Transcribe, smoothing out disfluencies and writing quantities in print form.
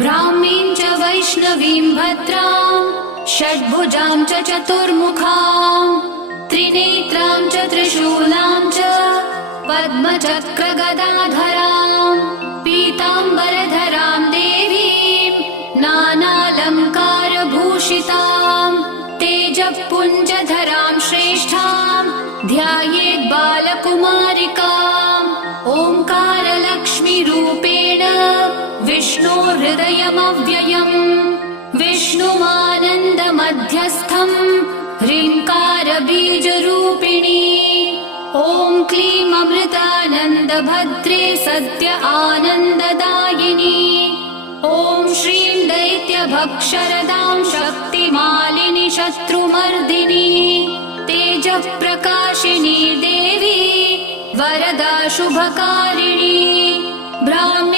ब्राह्मीं च वैष्णवीं भद्रां षड्भुजां च चतुर्मुखां त्रिनेत्रां च त्रिशूलां च पद्मचक्रगदाधरां पीताम्बरधरां देवीं नानालङ्कारभूषितां तेजःपुञ्जधरां श्रेष्ठां ध्यायेत् बालकुमारिकाम् ओङ्कारलक्ष्मीरूपेण विष्णोर्हृदयमव्ययम् विष्णुमानन्दमध्यस्थम् ह्रीङ्कारबीजरूपिणी ॐ क्लीं अमृतानन्दभद्रे सद्य आनन्ददायिनी ॐ श्रीं दैत्यभक्षरदां शक्तिमालिनि शत्रुमर्दिनी तेजःप्रकाशिनी देवी वरदा शुभकारिणी ब्राह्मी